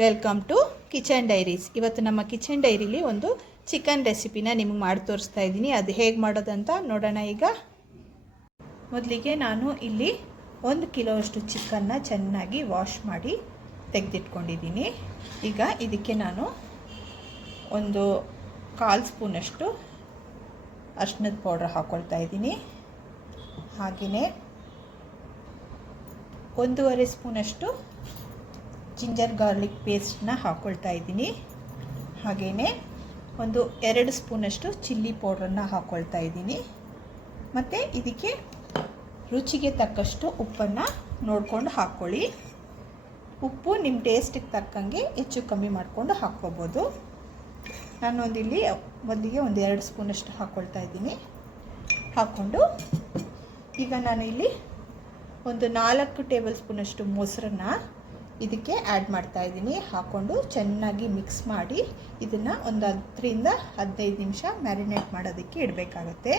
Welcome to kitchen diaries. ಇವತ್ತು ನಮ್ಮ kitchen ಡೈರಿಲಿ ಒಂದು ಚಿಕನ್ ರೆಸಿಪಿನ ನಿಮಗೆ ಮಾಡಿ ತೋರಿಸ್ತಾ ಇದ್ದೀನಿ. ಅದು ಹೇಗೆ ಮಾಡೋದಂತ ನೋಡೋಣ. ಈಗ ಮೊದಲಿಗೆ ನಾನು ಇಲ್ಲಿ 1 ಕಿಲೋವಷ್ಟು ಚಿಕನ್ನ ಚೆನ್ನಾಗಿ ವಾಶ್ ಮಾಡಿ ತೆಗೆದಿಟ್ಕೊಂಡಿದ್ದೀನಿ. ಈಗ ಇದಕ್ಕೆ ನಾನು ಒಂದು 1/4 ಸ್ಪೂನಷ್ಟು ಅರಿಶಿಣದ ಪೌಡ್ರ್ ಹಾಕ್ಕೊಳ್ತಾ ಇದ್ದೀನಿ. ಹಾಗೆಯೇ 1.5 ಸ್ಪೂನಷ್ಟು ಜಿಂಜರ್ ಗಾರ್ಲಿಕ್ ಪೇಸ್ಟನ್ನ ಹಾಕ್ಕೊಳ್ತಾ ಇದ್ದೀನಿ. ಹಾಗೆಯೇ ಒಂದು 2 ಸ್ಪೂನಷ್ಟು ಚಿಲ್ಲಿ ಪೌಡ್ರನ್ನು ಹಾಕ್ಕೊಳ್ತಾ ಇದ್ದೀನಿ. ಮತ್ತು ಇದಕ್ಕೆ ರುಚಿಗೆ ತಕ್ಕಷ್ಟು ಉಪ್ಪನ್ನು ನೋಡಿಕೊಂಡು ಹಾಕ್ಕೊಳ್ಳಿ. ಉಪ್ಪು ನಿಮ್ಮ ಟೇಸ್ಟಿಗೆ ತಕ್ಕಂಗೆ ಹೆಚ್ಚು ಕಮ್ಮಿ ಮಾಡಿಕೊಂಡು ಹಾಕ್ಕೋಬೋದು. ನಾನೊಂದಿಲ್ಲಿ ಮೊದಲಿಗೆ 2 ಸ್ಪೂನಷ್ಟು ಹಾಕ್ಕೊಳ್ತಾ ಇದ್ದೀನಿ. ಹಾಕ್ಕೊಂಡು ಈಗ ನಾನು ಇಲ್ಲಿ ಒಂದು 4 ಟೇಬಲ್ ಸ್ಪೂನಷ್ಟು ಮೊಸರನ್ನ ಇದಕ್ಕೆ ಆ್ಯಡ್ ಮಾಡ್ತಾ ಇದ್ದೀನಿ. ಹಾಕ್ಕೊಂಡು ಚೆನ್ನಾಗಿ ಮಿಕ್ಸ್ ಮಾಡಿ ಇದನ್ನು ಒಂದು 10ರಿಂದ 15 ನಿಮಿಷ ಮ್ಯಾರಿನೇಟ್ ಮಾಡೋದಕ್ಕೆ ಇಡಬೇಕಾಗತ್ತೆ.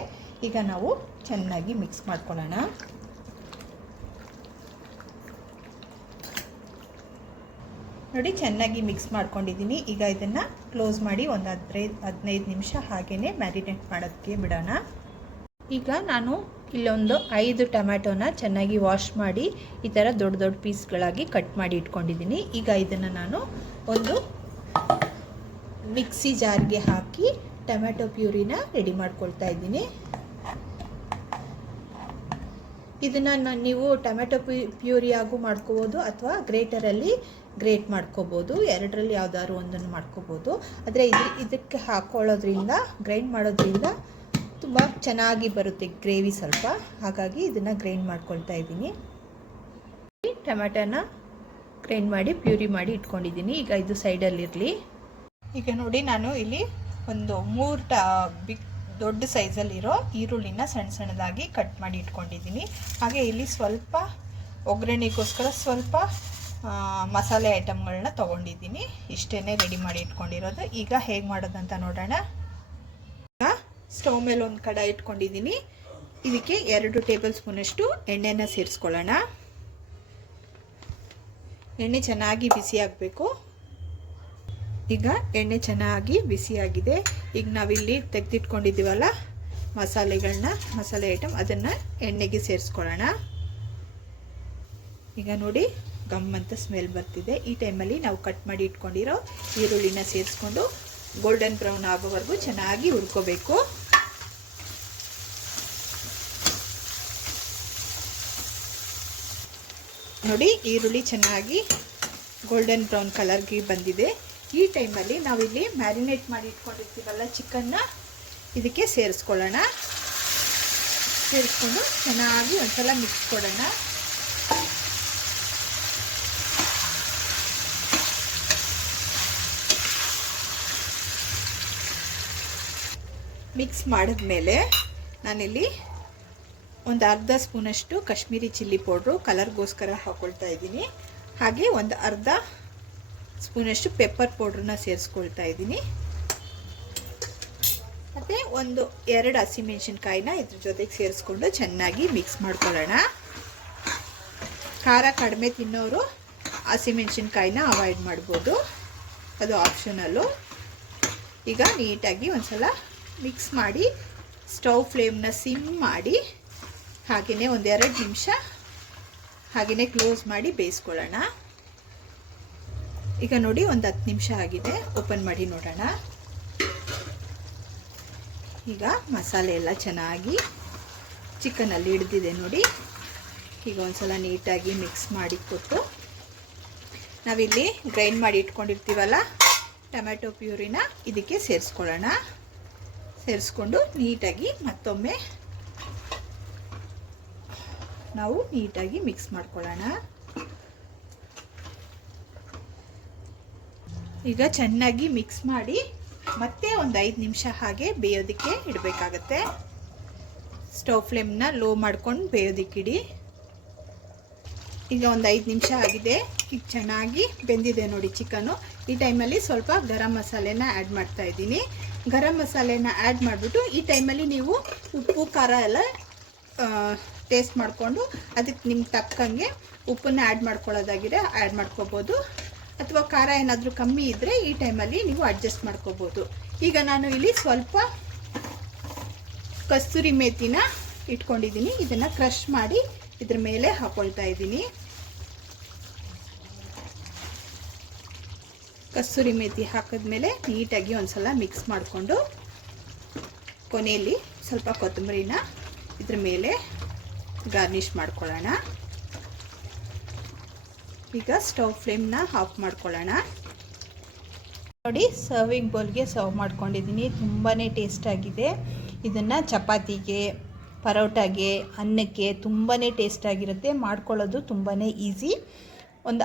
ಈಗ ನಾವು ಚೆನ್ನಾಗಿ ಮಿಕ್ಸ್ ಮಾಡ್ಕೊಳ್ಳೋಣ. ನೋಡಿ, ಚೆನ್ನಾಗಿ ಮಿಕ್ಸ್ ಮಾಡ್ಕೊಂಡಿದ್ದೀನಿ. ಈಗ ಇದನ್ನು ಕ್ಲೋಸ್ ಮಾಡಿ ಒಂದು 15 ನಿಮಿಷ ಹಾಗೆಯೇ ಮ್ಯಾರಿನೇಟ್ ಮಾಡೋದಕ್ಕೆ ಬಿಡೋಣ. ಈಗ ನಾನು ಇಲ್ಲೊಂದು 5 ಟೊಮ್ಯಾಟೋನ ಚೆನ್ನಾಗಿ ವಾಶ್ ಮಾಡಿ ಈ ಥರ ದೊಡ್ಡ ದೊಡ್ಡ ಪೀಸ್ಗಳಾಗಿ ಕಟ್ ಮಾಡಿ ಇಟ್ಕೊಂಡಿದ್ದೀನಿ. ಈಗ ಇದನ್ನು ನಾನು ಒಂದು ಮಿಕ್ಸಿ ಜಾರ್ಗೆ ಹಾಕಿ ಟೊಮ್ಯಾಟೊ ಪ್ಯೂರಿನ ರೆಡಿ ಮಾಡ್ಕೊಳ್ತಾ ಇದ್ದೀನಿ. ಇದನ್ನು ನೀವು ಟೊಮ್ಯಾಟೊ ಪ್ಯೂರಿ ಆಗು ಮಾಡ್ಕೋಬೋದು ಅಥವಾ ಗ್ರೇಟರಲ್ಲಿ ಗ್ರೇಟ್ ಮಾಡ್ಕೋಬೋದು. ಎರಡರಲ್ಲಿ ಯಾವುದಾದ್ರು ಒಂದನ್ನು ಮಾಡ್ಕೋಬೋದು. ಆದರೆ ಇದಕ್ಕೆ ಹಾಕ್ಕೊಳ್ಳೋದ್ರಿಂದ, ಗ್ರೈಂಡ್ ಮಾಡೋದ್ರಿಂದ ತುಂಬ ಚೆನ್ನಾಗಿ ಬರುತ್ತೆ ಗ್ರೇವಿ ಸ್ವಲ್ಪ. ಹಾಗಾಗಿ ಇದನ್ನು ಗ್ರೈಂಡ್ ಮಾಡ್ಕೊಳ್ತಾ ಇದ್ದೀನಿ. ಟೊಮ್ಯಾಟೋನ ಗ್ರೈಂಡ್ ಮಾಡಿ ಪ್ಯೂರಿ ಮಾಡಿ ಇಟ್ಕೊಂಡಿದ್ದೀನಿ. ಈಗ ಇದು ಸೈಡಲ್ಲಿರಲಿ. ಈಗ ನೋಡಿ, ನಾನು ಇಲ್ಲಿ ಒಂದು 3 ದೊಡ್ಡ ಸೈಜಲ್ಲಿರೋ ಈರುಳ್ಳಿನ ಸಣ್ಣದಾಗಿ ಕಟ್ ಮಾಡಿ ಇಟ್ಕೊಂಡಿದ್ದೀನಿ. ಹಾಗೆ ಇಲ್ಲಿ ಸ್ವಲ್ಪ ಒಗ್ಗರಣೆಗೋಸ್ಕರ ಸ್ವಲ್ಪ ಮಸಾಲೆ ಐಟಮ್ಗಳನ್ನ ತೊಗೊಂಡಿದ್ದೀನಿ. ಇಷ್ಟೇ ರೆಡಿ ಮಾಡಿ ಇಟ್ಕೊಂಡಿರೋದು. ಈಗ ಹೇಗೆ ಮಾಡೋದಂತ ನೋಡೋಣ. ಸ್ಟವ್ ಮೇಲೆ ಒಂದು ಕಡಾಯಿ ಇಟ್ಕೊಂಡಿದ್ದೀನಿ. ಇದಕ್ಕೆ 2 ಟೇಬಲ್ ಸ್ಪೂನಷ್ಟು ಎಣ್ಣೆನ ಸೇರಿಸ್ಕೊಳ್ಳೋಣ. ಎಣ್ಣೆ ಚೆನ್ನಾಗಿ ಬಿಸಿ ಆಗಬೇಕು. ಈಗ ಎಣ್ಣೆ ಚೆನ್ನಾಗಿ ಬಿಸಿಯಾಗಿದೆ. ಈಗ ನಾವಿಲ್ಲಿ ತೆಗೆದಿಟ್ಕೊಂಡಿದ್ದೀವಲ್ಲ ಮಸಾಲೆ ಐಟಮ್, ಅದನ್ನು ಎಣ್ಣೆಗೆ ಸೇರಿಸ್ಕೊಳ್ಳೋಣ. ಈಗ ನೋಡಿ, ಗಮ್ ಅಂತ ಸ್ಮೆಲ್ ಬರ್ತಿದೆ. ಈ ಟೈಮಲ್ಲಿ ನಾವು ಕಟ್ ಮಾಡಿ ಇಟ್ಕೊಂಡಿರೋ ಈರುಳ್ಳಿನ ಸೇರಿಸ್ಕೊಂಡು ಗೋಲ್ಡನ್ ಬ್ರೌನ್ ಆಗೋವರೆಗೂ ಚೆನ್ನಾಗಿ ಹುರ್ಕೋಬೇಕು. ನೋಡಿ, ಈರುಳ್ಳಿ ಚೆನ್ನಾಗಿ ಗೋಲ್ಡನ್ ಬ್ರೌನ್ ಕಲರ್ಗೆ ಬಂದಿದೆ. ಈ ಟೈಮಲ್ಲಿ ನಾವಿಲ್ಲಿ ಮ್ಯಾರಿನೇಟ್ ಮಾಡಿ ಇಟ್ಕೊಂಡಿರ್ತೀವಲ್ಲ ಚಿಕನ್ನ, ಇದಕ್ಕೆ ಸೇರಿಸ್ಕೊಳ್ಳೋಣ. ಸೇರಿಸ್ಕೊಂಡು ಚೆನ್ನಾಗಿ ಒಂದ್ಸಲ ಮಿಕ್ಸ್ ಕೊಡೋಣ. ಮಿಕ್ಸ್ ಮಾಡಿದ್ಮೇಲೆ ನಾನಿಲ್ಲಿ ಒಂದು 1/2 ಸ್ಪೂನಷ್ಟು ಕಾಶ್ಮೀರಿ ಚಿಲ್ಲಿ ಪೌಡ್ರು ಕಲರ್ಗೋಸ್ಕರ ಹಾಕ್ಕೊಳ್ತಾ ಇದ್ದೀನಿ. ಹಾಗೆ ಒಂದು 1/2 ಸ್ಪೂನಷ್ಟು ಪೆಪ್ಪರ್ ಪೌಡ್ರನ್ನ ಸೇರಿಸ್ಕೊಳ್ತಾ ಇದ್ದೀನಿ. ಮತ್ತು ಒಂದು 2 ಹಸಿಮೆಣಸಿನ್ಕಾಯಿನ ಇದ್ರ ಜೊತೆಗೆ ಸೇರಿಸ್ಕೊಂಡು ಚೆನ್ನಾಗಿ ಮಿಕ್ಸ್ ಮಾಡ್ಕೊಳ್ಳೋಣ. ಖಾರ ಕಡಿಮೆ ತಿನ್ನೋರು ಹಸಿಮೆಣಸಿನ್ಕಾಯಿನ ಅವಾಯ್ಡ್ ಮಾಡ್ಬೋದು, ಅದು ಆಪ್ಷನಲ್ಲು. ಈಗ ನೀಟಾಗಿ ಒಂದ್ಸಲ ಮಿಕ್ಸ್ ಮಾಡಿ ಸ್ಟವ್ ಫ್ಲೇಮ್ನ ಸಿಮ್ ಮಾಡಿ ಹಾಗೆಯೇ ಒಂದು 2 ನಿಮಿಷ ಹಾಗೆಯೇ ಕ್ಲೋಸ್ ಮಾಡಿ ಬೇಯಿಸ್ಕೊಳ್ಳೋಣ. ಈಗ ನೋಡಿ, ಒಂದು 10 ನಿಮಿಷ ಆಗಿದೆ. ಓಪನ್ ಮಾಡಿ ನೋಡೋಣ. ಈಗ ಮಸಾಲೆ ಎಲ್ಲ ಚೆನ್ನಾಗಿ ಚಿಕನಲ್ಲಿ ಹಿಡಿದಿದೆ ನೋಡಿ. ಈಗ ಒಂದ್ಸಲ ನೀಟಾಗಿ ಮಿಕ್ಸ್ ಮಾಡಿ ಕೊಟ್ಟು ನಾವಿಲ್ಲಿ ಗ್ರೈಂಡ್ ಮಾಡಿ ಇಟ್ಕೊಂಡಿರ್ತೀವಲ್ಲ ಟೊಮ್ಯಾಟೊ ಪ್ಯೂರಿನ ಇದಕ್ಕೆ ಸೇರಿಸ್ಕೊಳ್ಳೋಣ. ಸೇರಿಸ್ಕೊಂಡು ನೀಟಾಗಿ ಮತ್ತೊಮ್ಮೆ ನಾವು ನೀಟಾಗಿ ಮಿಕ್ಸ್ ಮಾಡ್ಕೊಳ್ಳೋಣ. ಈಗ ಚೆನ್ನಾಗಿ ಮಿಕ್ಸ್ ಮಾಡಿ ಮತ್ತೆ ಒಂದು 5 ನಿಮಿಷ ಹಾಗೆ ಬೇಯೋದಕ್ಕೆ ಇಡಬೇಕಾಗತ್ತೆ. ಸ್ಟವ್ ಫ್ಲೇಮ್ನ ಲೋ ಮಾಡ್ಕೊಂಡು ಬೇಯೋದಕ್ಕೆ ಇಡಿ. ಈಗ ಒಂದು 5 ನಿಮಿಷ ಆಗಿದೆ. ಈಗ ಚೆನ್ನಾಗಿ ಬೆಂದಿದೆ ನೋಡಿ ಚಿಕನ್ನು. ಈ ಟೈಮಲ್ಲಿ ಸ್ವಲ್ಪ ಗರಂ ಮಸಾಲೆನ ಆ್ಯಡ್ ಮಾಡ್ತಾ ಇದ್ದೀನಿ. ಗರಂ ಮಸಾಲೆನ ಆ್ಯಡ್ ಮಾಡಿಬಿಟ್ಟು ಈ ಟೈಮಲ್ಲಿ ನೀವು ಉಪ್ಪು ಖಾರ ಎಲ್ಲ ಟೇಸ್ಟ್ ಮಾಡಿಕೊಂಡು ಅದಕ್ಕೆ ನಿಮ್ಗೆ ತಕ್ಕಂಗೆ ಉಪ್ಪನ್ನು ಆ್ಯಡ್ ಮಾಡ್ಕೊಳ್ಳೋದಾಗಿದೆ ಆ್ಯಡ್ ಮಾಡ್ಕೋಬೋದು. ಅಥವಾ ಖಾರ ಏನಾದರೂ ಕಮ್ಮಿ ಇದ್ದರೆ ಈ ಟೈಮಲ್ಲಿ ನೀವು ಅಡ್ಜಸ್ಟ್ ಮಾಡ್ಕೋಬೋದು. ಈಗ ನಾನು ಇಲ್ಲಿ ಸ್ವಲ್ಪ ಕಸ್ತೂರಿ ಮೇಥಿನ ಇಟ್ಕೊಂಡಿದ್ದೀನಿ. ಇದನ್ನು ಕ್ರಷ್ ಮಾಡಿ ಇದ್ರ ಮೇಲೆ ಹಾಕ್ಕೊಳ್ತಾ ಇದ್ದೀನಿ. ಕಸ್ತೂರಿ ಮೇಥಿ ಹಾಕಿದ್ಮೇಲೆ ನೀಟಾಗಿ ಒಂದ್ಸಲ ಮಿಕ್ಸ್ ಮಾಡಿಕೊಂಡು ಕೊನೆಯಲ್ಲಿ ಸ್ವಲ್ಪ ಕೊತ್ತಂಬರಿನ ಇದ್ರ ಮೇಲೆ ಗಾರ್ನಿಷ್ ಮಾಡ್ಕೊಳ್ಳೋಣ. ಈಗ ಸ್ಟವ್ ಫ್ಲೇಮ್ನ ಆಫ್ ಮಾಡ್ಕೊಳ್ಳೋಣ. ನೋಡಿ, ಸರ್ವಿಂಗ್ ಬೌಲ್ಗೆ ಸರ್ವ್ ಮಾಡ್ಕೊಂಡಿದ್ದೀನಿ. ತುಂಬಾ ಟೇಸ್ಟಾಗಿದೆ. ಇದನ್ನು ಚಪಾತಿಗೆ, ಪರೋಟಾಗೆ, ಅನ್ನಕ್ಕೆ ತುಂಬಾ ಟೇಸ್ಟಾಗಿರುತ್ತೆ. ಮಾಡ್ಕೊಳ್ಳೋದು ತುಂಬಾ ಈಸಿ. ಒಂದು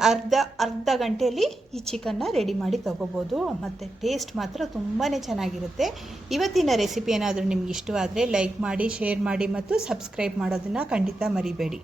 ಅರ್ಧ ಗಂಟೆಯಲ್ಲಿ ಈ ಚಿಕನ್ನ ರೆಡಿ ಮಾಡಿ ತೊಗೋಬೋದು. ಮತ್ತು ಟೇಸ್ಟ್ ಮಾತ್ರ ತುಂಬಾ ಚೆನ್ನಾಗಿರುತ್ತೆ. ಇವತ್ತಿನ ರೆಸಿಪಿ ಏನಾದರೂ ನಿಮ್ಗೆ ಇಷ್ಟವಾದರೆ ಲೈಕ್ ಮಾಡಿ, ಶೇರ್ ಮಾಡಿ ಮತ್ತು ಸಬ್ಸ್ಕ್ರೈಬ್ ಮಾಡೋದನ್ನು ಖಂಡಿತ ಮರಿಬೇಡಿ.